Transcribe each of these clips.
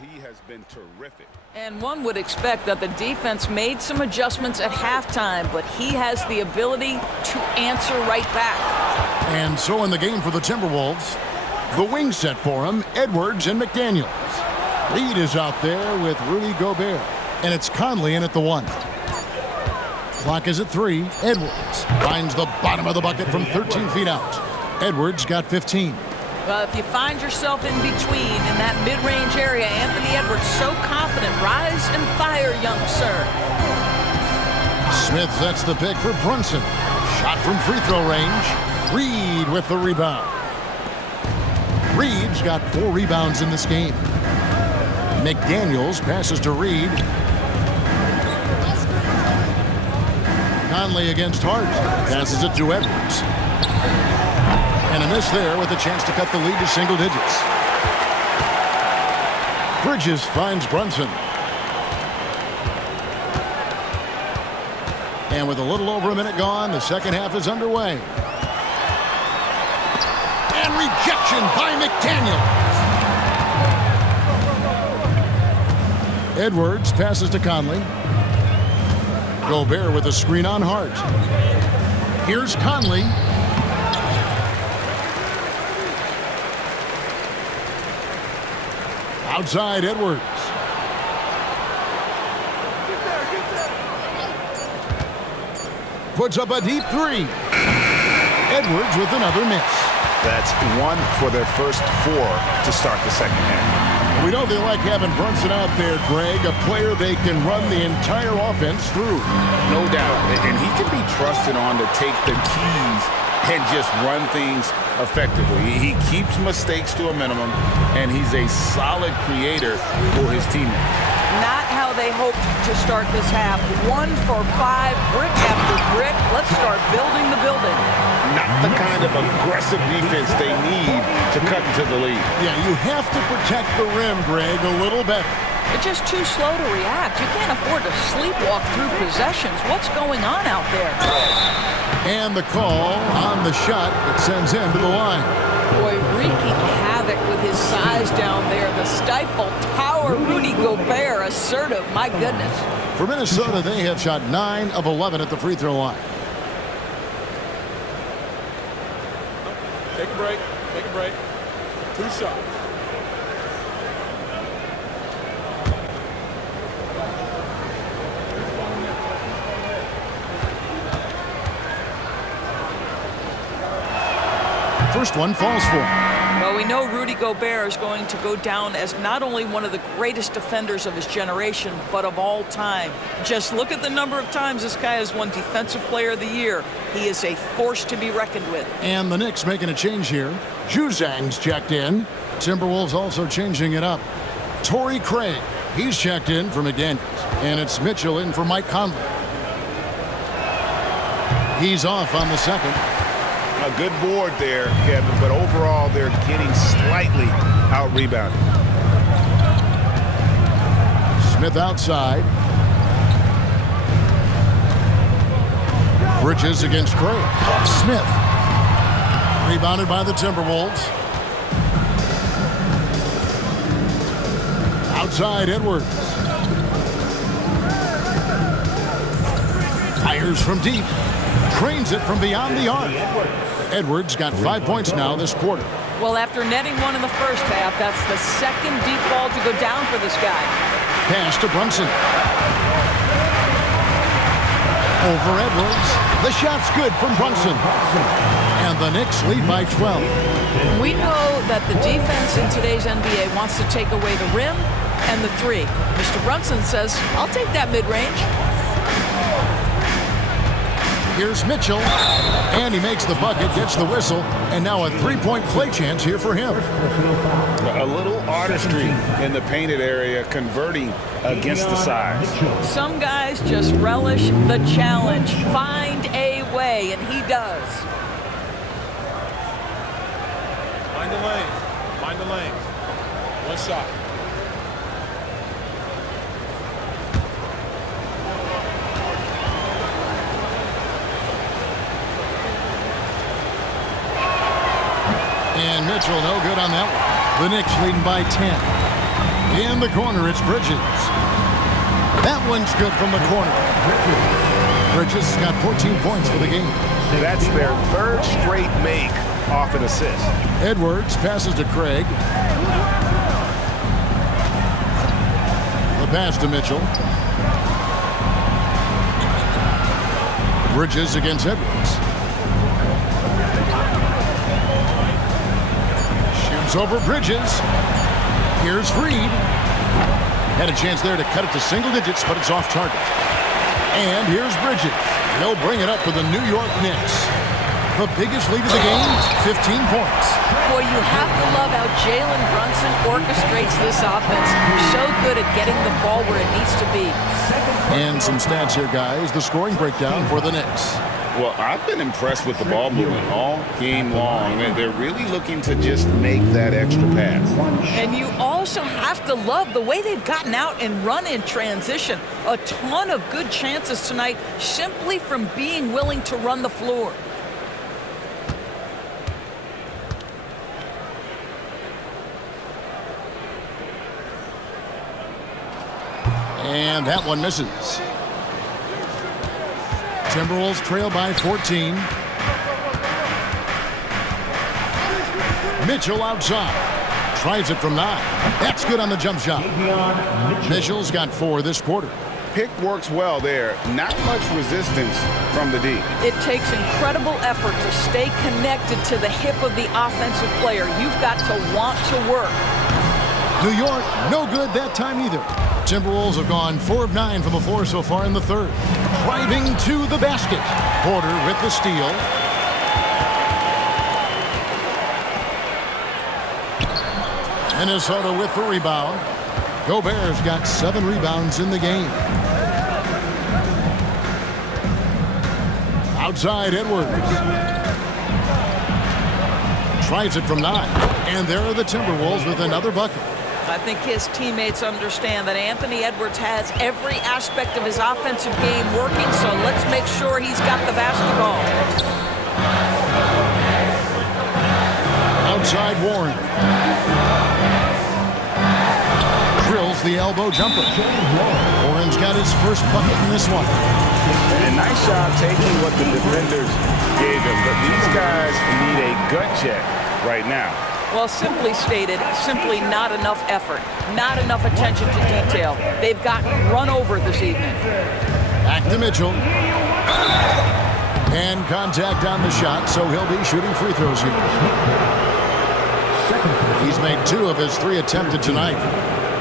He has been terrific. And one would expect that the defense made some adjustments at halftime, but he has the ability to answer right back. And so in the game for the Timberwolves, the wing set for him, Edwards and McDaniels. Reed is out there with Rudy Gobert. And it's Conley in at the 1. Clock is at 3. Edwards finds the bottom of the bucket from 13 feet out. Edwards got 15. Well, if you find yourself in between in that mid-range area, Anthony Edwards so confident. Rise and fire, young sir. Smith sets the pick for Brunson. Shot from free throw range. Reed with the rebound. Reed's got 4 rebounds in this game. McDaniels passes to Reed. Conley against Hart. Passes it to Edwards. And a miss there with a chance to cut the lead to single digits. Bridges finds Brunson. And with a little over a minute gone, the second half is underway. And rejection by McDaniel. Edwards passes to Conley. Gobert with a screen on Hart. Here's Conley. Outside Edwards. Puts up a deep 3. Edwards with another miss. That's 1 for their first 4 to start the second half. We know they like having Brunson out there, Greg, a player they can run the entire offense through. No doubt. And he can be trusted on to take the keys and just run things effectively. He keeps mistakes to a minimum, and he's a solid creator for his teammates. Not how they hoped to start this half. 1 for 5, brick after brick. Let's start building the building. Not the kind of aggressive defense they need to cut into the lead. Yeah, you have to protect the rim, Greg, a little better. They're just too slow to react. You can't afford to sleepwalk through possessions. What's going on out there? And the call on the shot that sends him to the line. Boy, wreaking havoc with his size down there. The stifle tower, Rudy Gobert, assertive. My goodness. For Minnesota, they have shot 9 of 11 at the free throw line. Take a break. Take a break. 2 shots. First one falls for him. Well, we know Rudy Gobert is going to go down as not only one of the greatest defenders of his generation, but of all time. Just look at the number of times this guy has won Defensive Player of the Year. He is a force to be reckoned with. And the Knicks making a change here. Juzang's checked in. Timberwolves also changing it up. Torrey Craig, he's checked in for McDaniels. And it's Mitchell in for Mike Conley. He's off on the second. A good board there, Kevin, but overall they're getting slightly out-rebounded. Smith outside. Bridges against Craig. Smith. Rebounded by the Timberwolves. Outside Edwards. Fires from deep. Trains it from beyond the arc. Edwards got 5 points now this quarter. Well, after netting 1 in the first half, that's the second deep ball to go down for this guy. Pass to Brunson. Over Edwards. The shot's good from Brunson. And the Knicks lead by 12. We know that the defense in today's NBA wants to take away the rim and the 3. Mr. Brunson says, I'll take that mid-range. Here's Mitchell, and he makes the bucket, gets the whistle, and now a 3-point play chance here for him. A little artistry in the painted area, converting against the size. Some guys just relish the challenge. Find a way, and he does. Mind the lanes. Mind the lanes. 1 shot. And Mitchell, no good on that one. The Knicks leading by 10. In the corner, it's Bridges. That one's good from the corner. Bridges has got 14 points for the game. That's their third straight make off an assist. Edwards passes to Craig. The pass to Mitchell. Bridges against Edwards. Shoots over Bridges. Here's Reed. Had a chance there to cut it to single digits, but it's off target. And here's Bridges. He'll bring it up for the New York Knicks. The biggest lead of the game, 15 points. Boy, you have to love how Jalen Brunson orchestrates this offense. So good at getting the ball where it needs to be. And some stats here, guys. The scoring breakdown for the Knicks. Well, I've been impressed with the ball movement all game long. They're really looking to just make that extra pass. And you also have to love the way they've gotten out and run in transition. A ton of good chances tonight simply from being willing to run the floor. And that one misses. Timberwolves trail by 14. Mitchell outside. Tries it from 9. That's good on the jump shot. Mitchell's got 4 this quarter. Pick works well there. Not much resistance from the D. It takes incredible effort to stay connected to the hip of the offensive player. You've got to want to work. New York, no good that time either. Timberwolves have gone 4 of 9 from the floor so far in the third. Driving to the basket. Porter with the steal. Minnesota with the rebound. Gobert's got 7 rebounds in the game. Outside Edwards. Tries it from 9. And there are the Timberwolves with another bucket. I think his teammates understand that Anthony Edwards has every aspect of his offensive game working, so let's make sure he's got the basketball. Outside Warren. Drills the elbow jumper. Warren's got his first bucket in this one. And a nice job taking what the defenders gave him, but these guys need a gut check right now. Well, simply stated, simply not enough effort, not enough attention to detail. They've gotten run over this evening. Back to Mitchell. And contact on the shot, so he'll be shooting free throws here. He's made 2 of his 3 attempted tonight.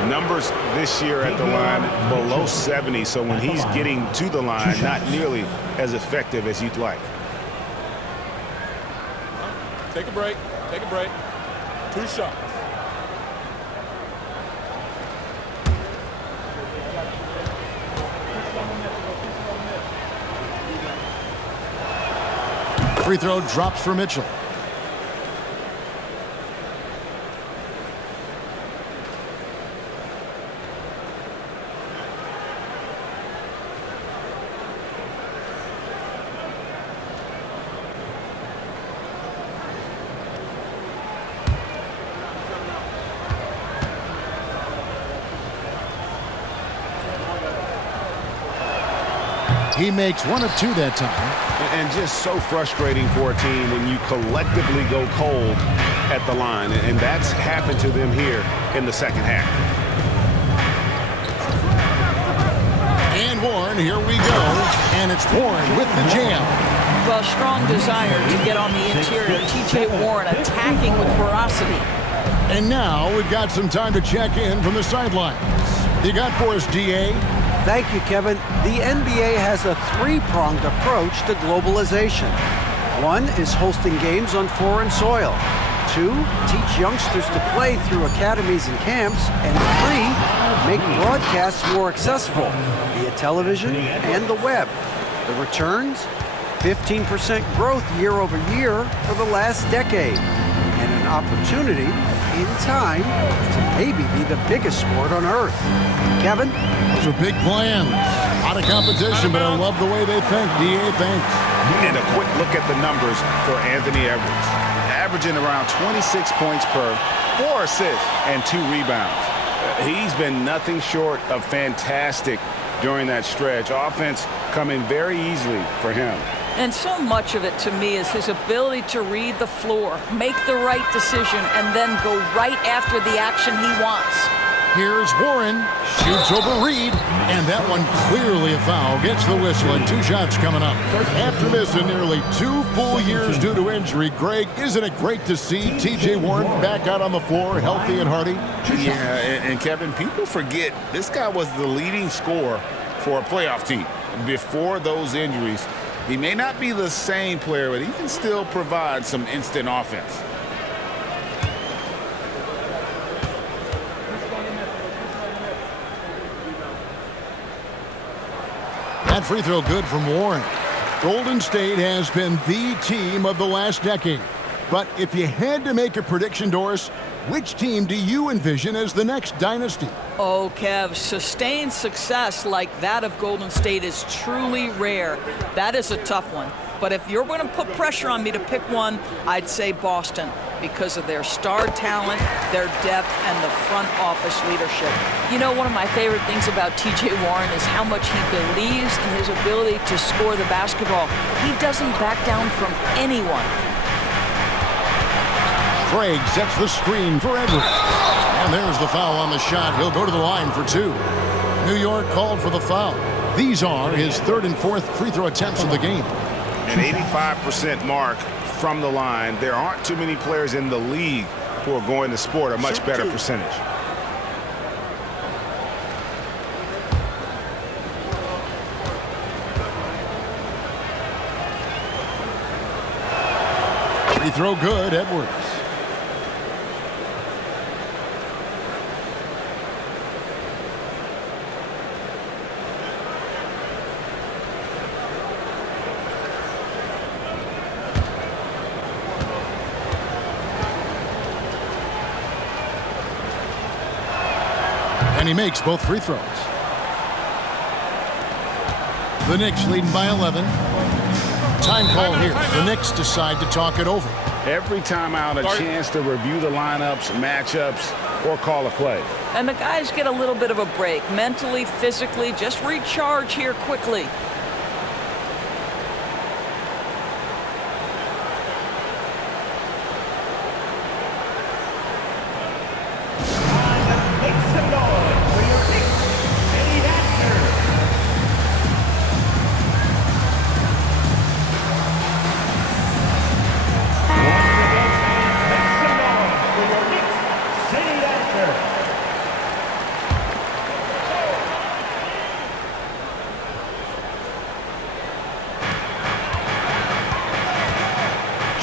Numbers this year at the line below 70, so when he's getting to the line, not nearly as effective as you'd like. Take a break. Take a break. 2 shots. Free throw drops for Mitchell. He makes 1 of 2 that time. And just so frustrating for a team when you collectively go cold at the line. And that's happened to them here in the second half. And Warren, here we go. And it's Warren with the jam. Well, strong desire to get on the interior. T.J. Warren attacking with ferocity. And now we've got some time to check in from the sidelines. You got for us, D.A.? Thank you, Kevin. The NBA has a 3-pronged approach to globalization. 1 is hosting games on foreign soil. 2, teach youngsters to play through academies and camps. And 3, make broadcasts more accessible via television and the web. The returns? 15% growth year over year for the last decade. And an opportunity, in time, to maybe be the biggest sport on earth. Kevin? Those are big plans. Out of competition, but I love the way they think. D.A., thanks. And a quick look at the numbers for Anthony Edwards. Averaging around 26 points per, 4 assists, and 2 rebounds. He's been nothing short of fantastic during that stretch. Offense coming very easily for him. And so much of it, to me, is his ability to read the floor, make the right decision, and then go right after the action he wants. Here's Warren. Shoots over Reed. And that one clearly a foul. Gets the whistle and 2 shots coming up. After missing nearly 2 full years due to injury, Greg, isn't it great to see T.J. Warren back out on the floor, healthy and hearty? Yeah, and Kevin, people forget this guy was the leading scorer for a playoff team before those injuries. He may not be the same player, but he can still provide some instant offense. That free throw good from Warren. Golden State has been the team of the last decade. But if you had to make a prediction, Doris, which team do you envision as the next dynasty? Oh, Kev, sustained success like that of Golden State is truly rare. That is a tough one. But if you're going to put pressure on me to pick one, I'd say Boston because of their star talent, their depth, and the front office leadership. You know, one of my favorite things about T.J. Warren is how much he believes in his ability to score the basketball. He doesn't back down from anyone. Craig sets the screen for Edwards. And there's the foul on the shot. He'll go to the line for 2. New York called for the foul. These are his 3rd and 4th free throw attempts of the game. An 85% mark from the line. There aren't too many players in the league who are going to sport a much better percentage. Free throw good, Edwards. And he makes both free throws. The Knicks leading by 11. Time call here. The Knicks decide to talk it over. Every time out, a chance to review the lineups, matchups, or call a play. And the guys get a little bit of a break, mentally, physically, just recharge here quickly.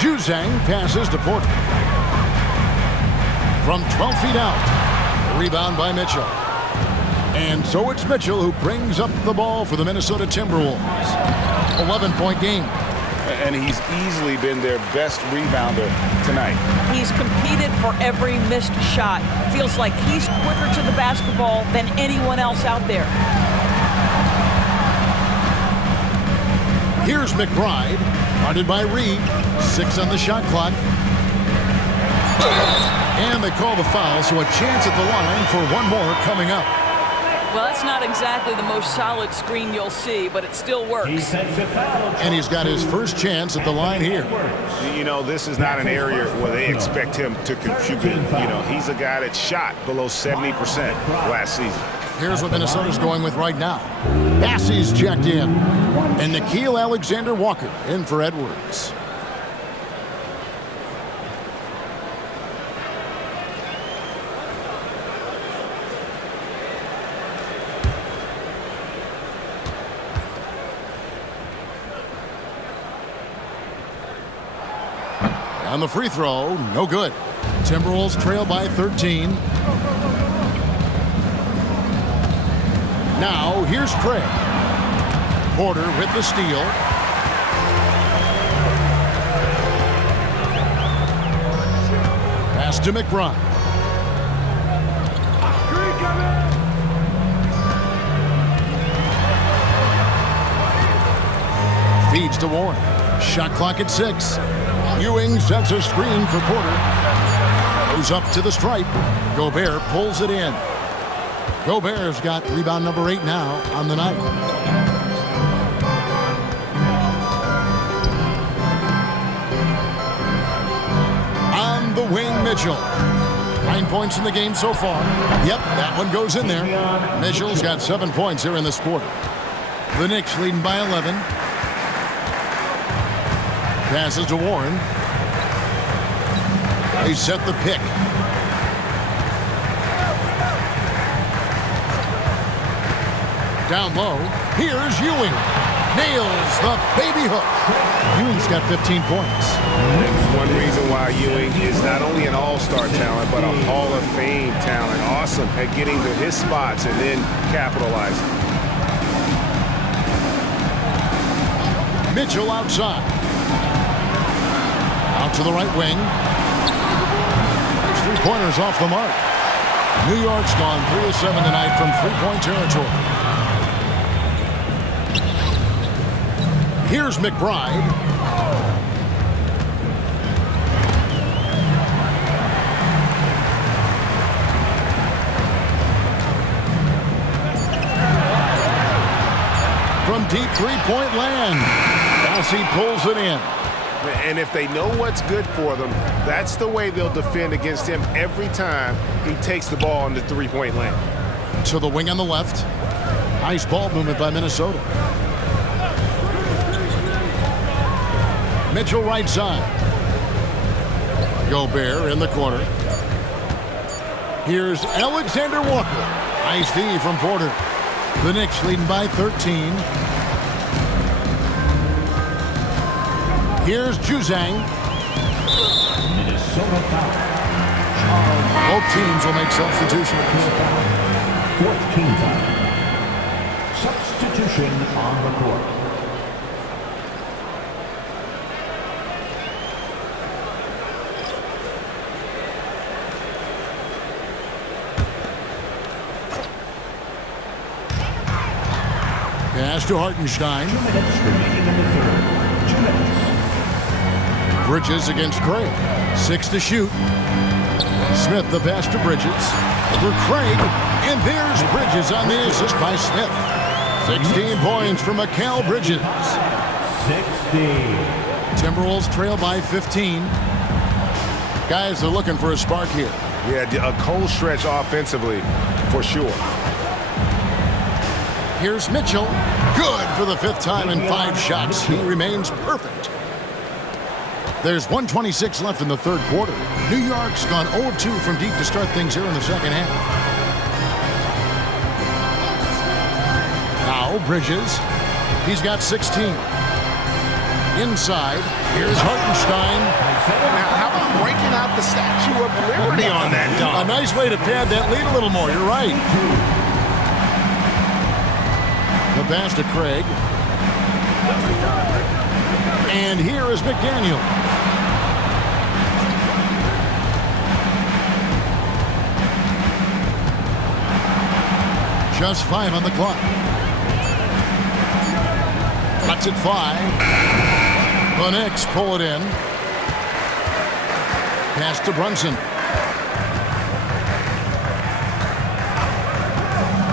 Juzang passes to Porter. From 12 feet out. Rebound by Mitchell. And so it's Mitchell who brings up the ball for the Minnesota Timberwolves. 11-point game. And he's easily been their best rebounder tonight. He's competed for every missed shot. Feels like he's quicker to the basketball than anyone else out there. Here's McBride. Guarded by Reed. 6 on the shot clock. And they call the foul, so a chance at the line for one more coming up. Well, that's not exactly the most solid screen you'll see, but it still works. And he's got his first chance at the line here. You know, this is not an area where they expect him to contribute. You know, he's a guy that shot below 70% last season. Here's what Minnesota's going with right now. Bassey's checked in. And Nickeil Alexander-Walker in for Edwards. On the free throw, no good. Timberwolves trail by 13. Now, here's Craig. Porter with the steal. Pass to McBride. Feeds to Warren. Shot clock at 6. Ewing sets a screen for Porter. Goes up to the stripe. Gobert pulls it in. Gobert's got rebound number 8 now on the night. On the wing, Mitchell. 9 points in the game so far. Yep, that one goes in there. Mitchell's got 7 points here in this quarter. The Knicks leading by 11. Passes to Warren. They set the pick. Down low. Here's Ewing. Nails the baby hook. Ewing's got 15 points. One reason why Ewing is not only an all-star talent, but a Hall of Fame talent. Awesome at getting to his spots and then capitalizing. Mitchell outside. Out to the right wing. There's 3-pointers off the mark. New York's gone 3 of 7 tonight from 3-point territory. Here's McBride. From deep 3-point land. As he pulls it in. And if they know what's good for them, that's the way they'll defend against him every time he takes the ball in the 3-point lane. To the wing on the left. Nice ball movement by Minnesota. Mitchell right side. Gobert in the corner. Here's Alexander Walker. Nice D from Porter. The Knicks leading by 13. Here's Juzang. Minnesota foul. Both teams will make substitutions. Fourth team foul. Substitution on the court. Pass to Hartenstein. 2 minutes remaining in the third. 2 minutes. Bridges against Craig. 6 to shoot. Smith the pass to Bridges. For Craig. And there's Bridges on the assist by Smith. 16 points from Mikal Bridges. 16. Timberwolves trail by 15. Guys are looking for a spark here. Yeah, a cold stretch offensively for sure. Here's Mitchell. Good for the 5th time in 5 shots. He remains perfect. There's 1:26 left in the third quarter. New York's gone 0 of 2 from deep to start things here in the second half. Now Bridges. He's got 16. Inside. Here's Hartenstein. Now, how about breaking out the Statue of Liberty on that dunk? A nice way to pad that lead a little more. You're right. The pass to Craig. And here is McDaniel. Just 5 on the clock. Cuts it 5. The Knicks pull it in. Pass to Brunson.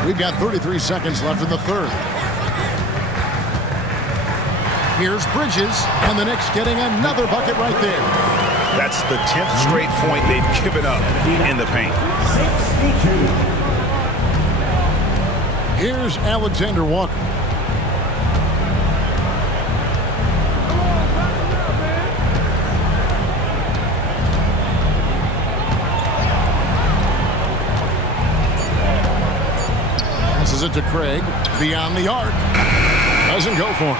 We've got 33 seconds left in the third. Here's Bridges, and the Knicks getting another bucket right there. That's the 10th straight point they've given up in the paint. 62. Here's Alexander Walker. Passes it to Craig. Beyond the arc. Doesn't go for him.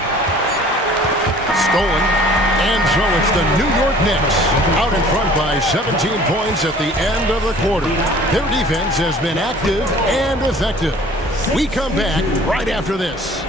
Stolen. And so it's the New York Knicks out in front by 17 points at the end of the quarter. Their defense has been active and effective. We come back right after this.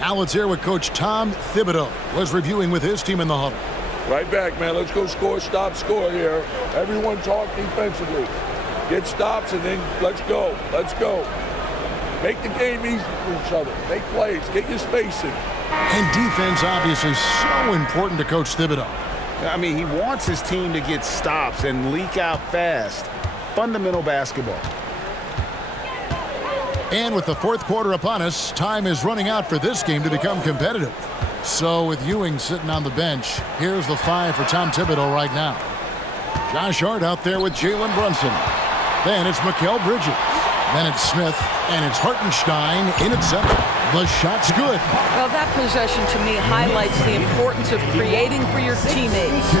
Now let's hear what Coach Tom Thibodeau was reviewing with his team in the huddle. Right back, man. Let's go score, stop, score here. Everyone talk defensively. Get stops and then let's go. Let's go. Make the game easy for each other. Make plays. Get your spacing. And defense obviously so important to Coach Thibodeau. I mean, he wants his team to get stops and leak out fast. Fundamental basketball. And with the fourth quarter upon us, time is running out for this game to become competitive. So with Ewing sitting on the bench, here's the 5 for Tom Thibodeau right now. Josh Hart out there with Jalen Brunson. Then it's Mikal Bridges. Then it's Smith, and it's Hartenstein in at 7. The shot's good. Well, that possession to me highlights the importance of creating for your teammates.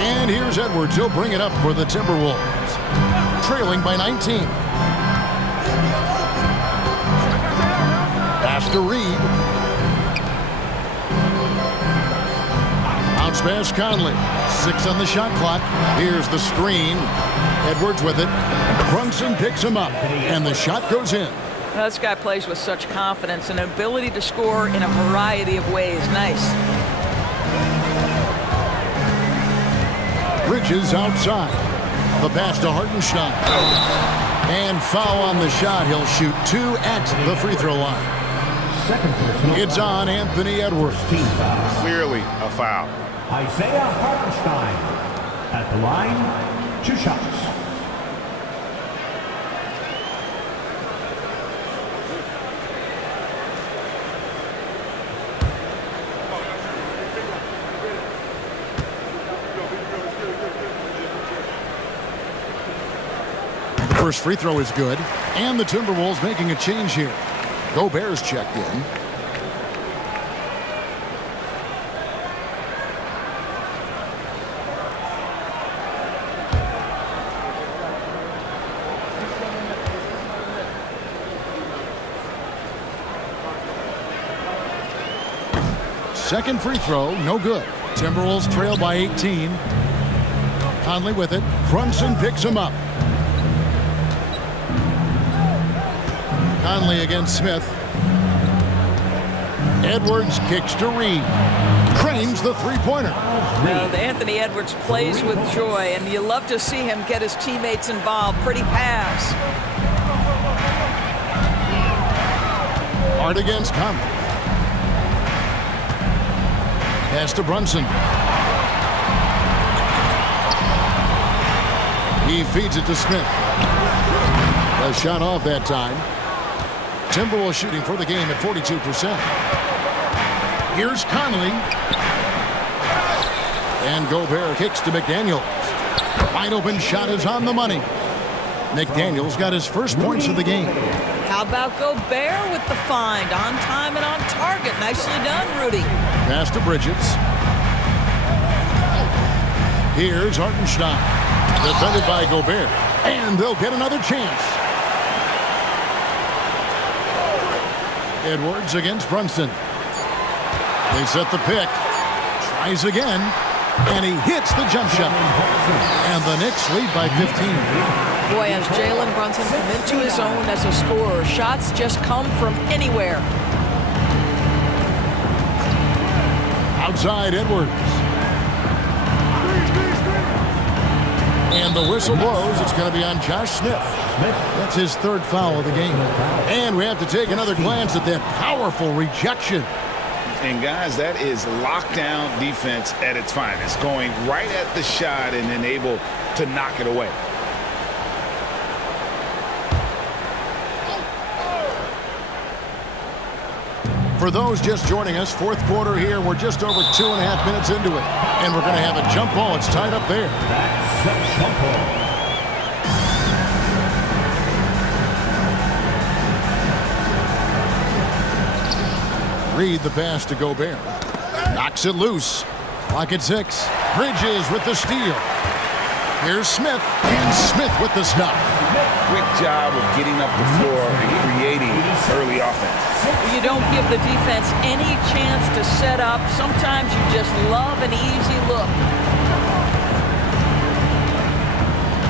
And here's Edwards. He'll bring it up for the Timberwolves. Trailing by 19. Pass to Reed. Bounce pass Conley. 6 on the shot clock. Here's the screen. Edwards with it. Brunson picks him up, and the shot goes in. Well, this guy plays with such confidence and ability to score in a variety of ways. Nice. Bridges outside. The pass to Hartenstein. And foul on the shot. He'll shoot 2 at the free throw line. It's on Anthony Edwards. Clearly a foul. Isaiah Hartenstein at the line, 2 shots. The first free throw is good, and the Timberwolves making a change here. Gobert's checked in. Second free throw, no good. Timberwolves trail by 18. Conley with it. Brunson picks him up. Conley against Smith. Edwards kicks to Reed. Cranes the three-pointer. Well, Anthony Edwards plays with joy, and you love to see him get his teammates involved. Pretty pass. Hard against Conley. Pass to Brunson. He feeds it to Smith. A shot off that time. Timberwolves shooting for the game at 42%. Here's Conley. And Gobert kicks to McDaniels. Wide open shot is on the money. McDaniels got his first points of the game. How about Gobert with the find? On time and on target. Nicely done, Rudy. Pass to Bridges. Here's Hartenstein. Defended by Gobert. And they'll get another chance. Edwards against Brunson. They set the pick. Tries again. And he hits the jump shot. And the Knicks lead by 15. Boy, as Jalen Brunson come into his own as a scorer, shots just come from anywhere. Outside Edwards. And the whistle blows. It's going to be on Josh Smith. That's his 3rd foul of the game. And we have to take another glance at that powerful rejection. And guys, that is lockdown defense at its finest. Going right at the shot and then able to knock it away. For those just joining us, 4th quarter here. We're just over 2.5 minutes into it. And we're going to have a jump ball. It's tied up there. That's a jump ball. Reed the pass to Gobert. Knocks it loose. Clock at 6. Bridges with the steal. Here's Smith. And Smith with the stop. Quick job of getting up the floor and creating early offense. You don't give the defense any chance to set up. Sometimes you just love an easy look.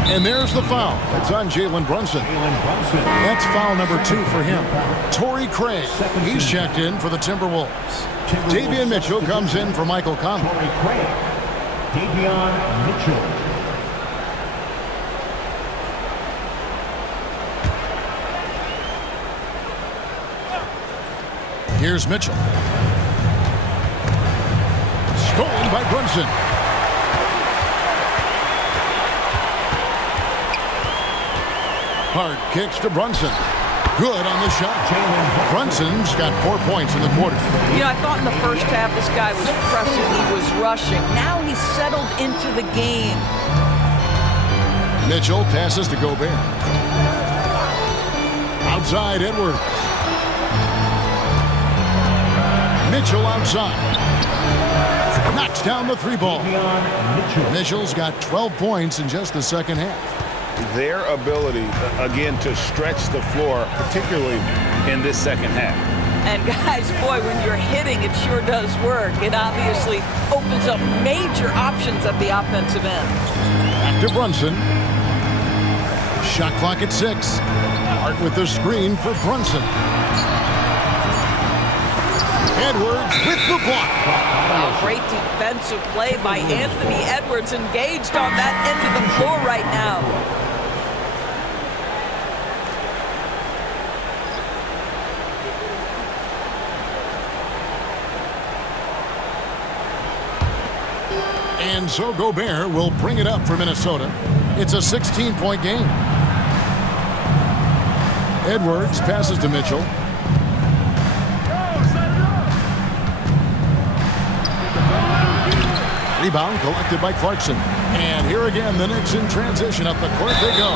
And there's the foul. It's on Jalen Brunson. That's foul number 2 for him. Torrey Craig, he's checked in for the Timberwolves. Davion Mitchell comes in for Michael Conley. Torrey Craig. Davion Mitchell. Here's Mitchell. Stolen by Brunson. Hard kicks to Brunson. Good on the shot. Brunson's got 4 points in the quarter. You know, I thought in the first half this guy was pressing, he was rushing. Now he's settled into the game. Mitchell passes to Gobert. Outside Edwards. Mitchell outside. Knocks down the 3-ball. Mitchell's got 12 points in just the second half. Their ability, again, to stretch the floor, particularly in this second half. And guys, boy, when you're hitting, it sure does work. It obviously opens up major options at the offensive end. Back to Brunson. Shot clock at 6. Hart with the screen for Brunson. Edwards with the block. Wow, great defensive play by Anthony Edwards, engaged on that end of the floor right now. And so Gobert will bring it up for Minnesota. It's a 16-point game. Edwards passes to Mitchell. Rebound collected by Clarkson. And here again, the Knicks in transition. Up the court they go.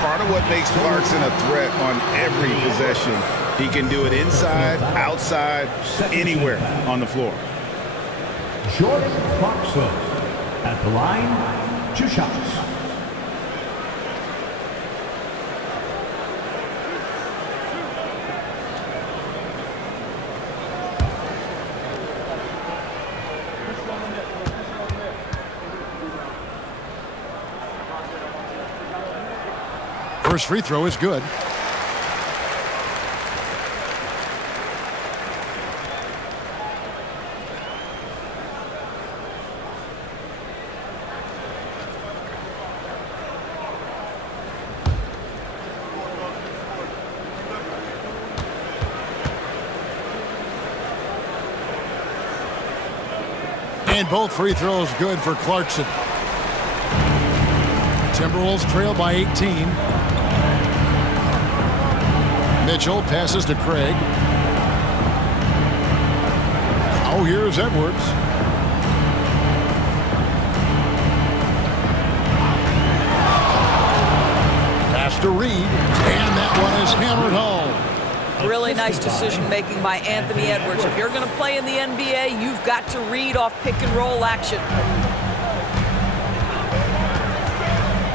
Part of what makes Clarkson a threat on every possession, he can do it inside, outside, anywhere on the floor. Jordan Clarkson at the line, 2 shots. First free throw is good. And both free throws good for Clarkson. Timberwolves trail by 18. Mitchell passes to Craig. Oh, here's Edwards. Pass to Reed, and that one is hammered home. Really nice decision-making by Anthony Edwards. If you're going to play in the NBA, you've got to read off pick-and-roll action.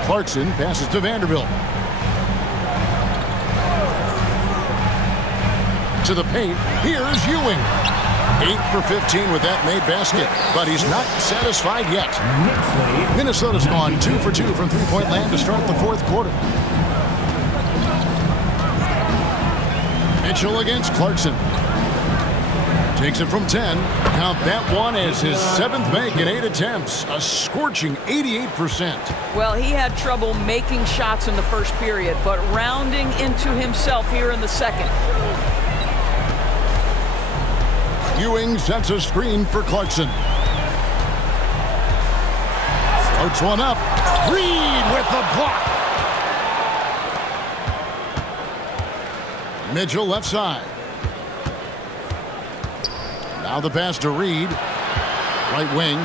Clarkson passes to Vanderbilt. To the paint, here's Ewing. 8 for 15 with that made basket, but he's not satisfied yet. Minnesota's gone 2 for 2 from three-point land to start the fourth quarter. Mitchell against Clarkson. Takes it from 10. Count that one as his 7th make in 8 attempts. A scorching 88%. Well, he had trouble making shots in the first period, but rounding into himself here in the second. Ewing sets a screen for Clarkson. Floats one up. Reed with the block. Mitchell left side. Now the pass to Reed. Right wing.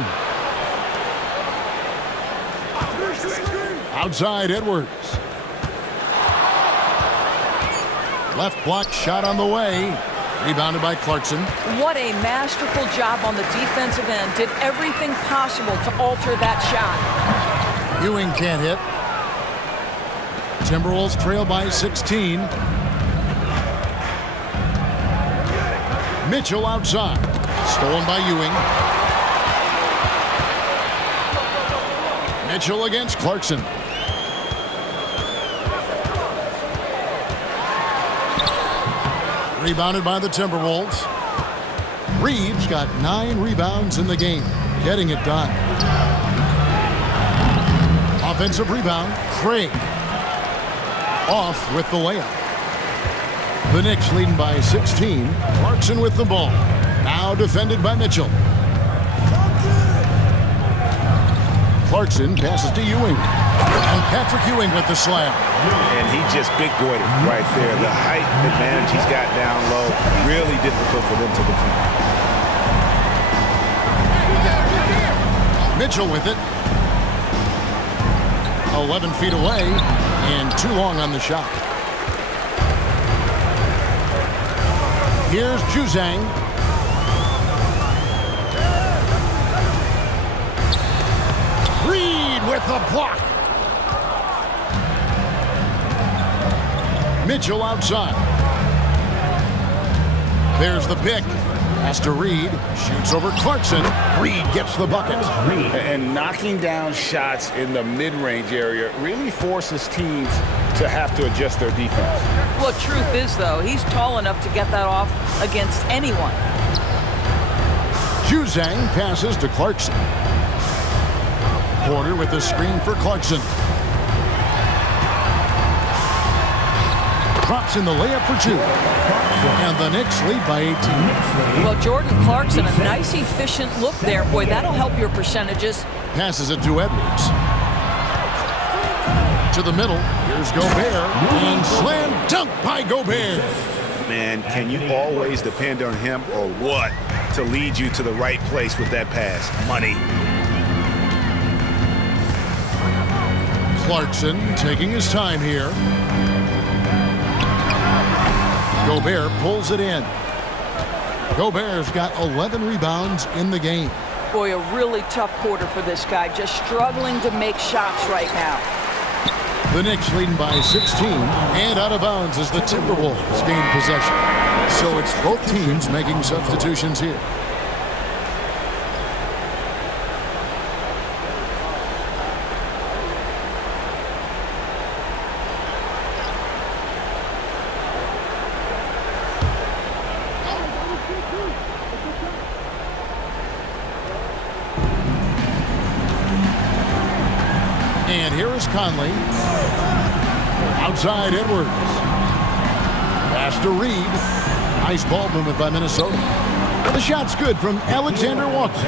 Outside Edwards. Left block shot on the way. Rebounded by Clarkson. What a masterful job on the defensive end. Did everything possible to alter that shot. Ewing can't hit. Timberwolves trail by 16. Mitchell outside. Stolen by Ewing. Mitchell against Clarkson. Rebounded by the Timberwolves. Reed's got 9 rebounds in the game, getting it done. Offensive rebound, Craig. Off with the layup. The Knicks leading by 16. Clarkson with the ball. Now defended by Mitchell. Clarkson passes to Ewing. And Patrick Ewing with the slam. And he just big-boyed it right there. The height advantage he's got down low, really difficult for them to defend. Mitchell with it. 11 feet away and too long on the shot. Here's Juzang. Reed with the block. Mitchell outside. There's the pick. Pass to Reed. Shoots over Clarkson. Reed gets the bucket. And knocking down shots in the mid-range area really forces teams to have to adjust their defense. Well, truth is, though, he's tall enough to get that off against anyone. Juzang passes to Clarkson. Porter with the screen for Clarkson. Drops in the layup for 2. And the Knicks lead by 18. Well, Jordan Clarkson, a nice, efficient look there. Boy, that'll help your percentages. Passes it to Edwards. To the middle. Here's Gobert. And slam dunk by Gobert. Man, can you always depend on him or what to lead you to the right place with that pass? Money. Clarkson taking his time here. Gobert pulls it in. Gobert's got 11 rebounds in the game. Boy, a really tough quarter for this guy. Just struggling to make shots right now. The Knicks leading by 16 and out of bounds as the Timberwolves gain possession. So it's both teams making substitutions here. And here is Conley. Outside Edwards. Pass to Reed. Nice ball movement by Minnesota. The shot's good from Alexander Walker.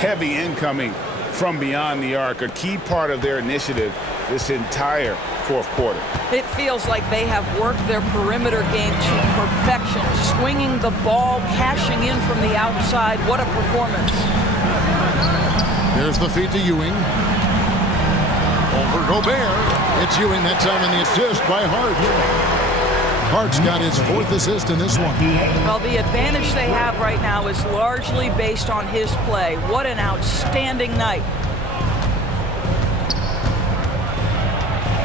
Heavy incoming from beyond the arc, a key part of their initiative this entire fourth quarter. It feels like they have worked their perimeter game to perfection, swinging the ball, cashing in from the outside. What a performance. There's the feed to Ewing. Over Gobert. It's Ewing that time in the assist by Hart. Hart's got his 4th assist in this one. Well, the advantage they have right now is largely based on his play. What an outstanding night.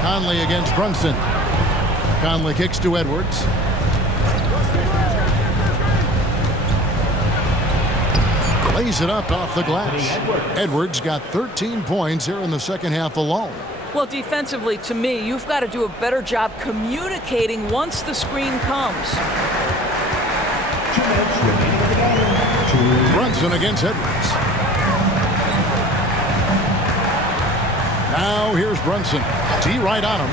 Conley against Brunson. Conley kicks to Edwards. Lays it up off the glass. Edwards got 13 points here in the second half alone. Well, defensively, to me, you've got to do a better job communicating once the screen comes. Brunson against Edwards. Now here's Brunson. T right on him.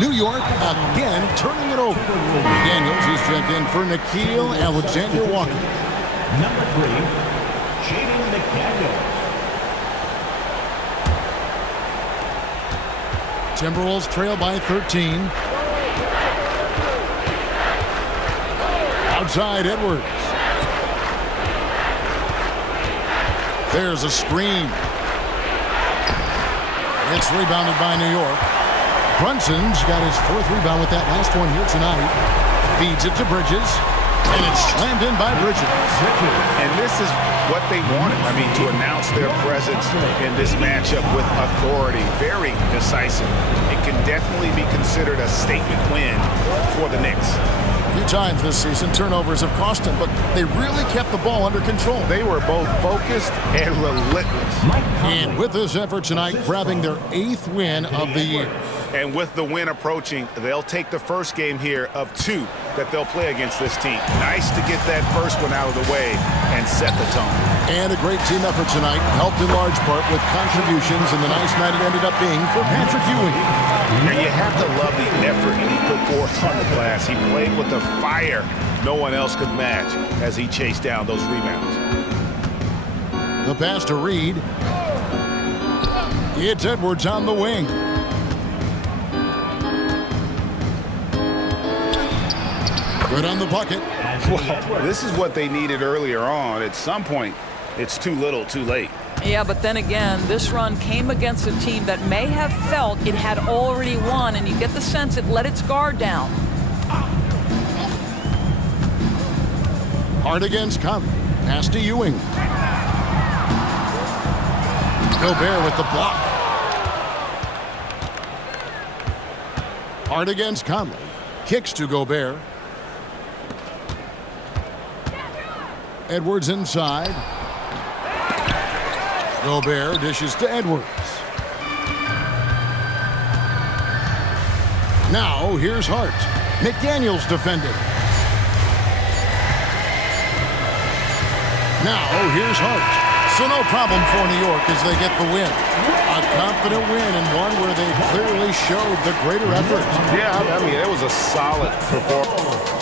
New York again turning it over. Daniels is checked in for Nickeil Alexander-Walker. Number 3, Jalen McDaniels. Timberwolves trail by 13. Outside Edwards. There's a screen. It's rebounded by New York. Brunson's got his 4th rebound with that last one here tonight. Feeds it to Bridges. And it's slammed in by Bridges. And this is what they wanted. I mean, to announce their presence in this matchup with authority. Very decisive. It can definitely be considered a statement win for the Knicks. A few times this season, turnovers have cost them, but they really kept the ball under control. They were both focused and relentless. And with this effort tonight, grabbing their 8th win of the year. And with the win approaching, they'll take the first game here of 2 that they'll play against this team. Nice to get that first one out of the way and set the tone. And a great team effort tonight, helped in large part with contributions, and the nice night it ended up being for Patrick Ewing. And you have to love the effort he put forth on the glass. He played with a fire no one else could match as he chased down those rebounds. The pass to Reed. It's Edwards on the wing. Good on the bucket. Well, this is what they needed earlier on. At some point, it's too little, too late. Yeah, but then again, this run came against a team that may have felt it had already won, and you get the sense it let its guard down. Hard against Conley. Pass to Ewing. Gobert with the block. Hard against Conley. Kicks to Gobert. Edwards inside. Gobert dishes to Edwards. Now here's Hart. McDaniels defending. Now here's Hart. So no problem for New York as they get the win. A confident win and one where they clearly showed the greater effort. Yeah, I mean, it was a solid performance.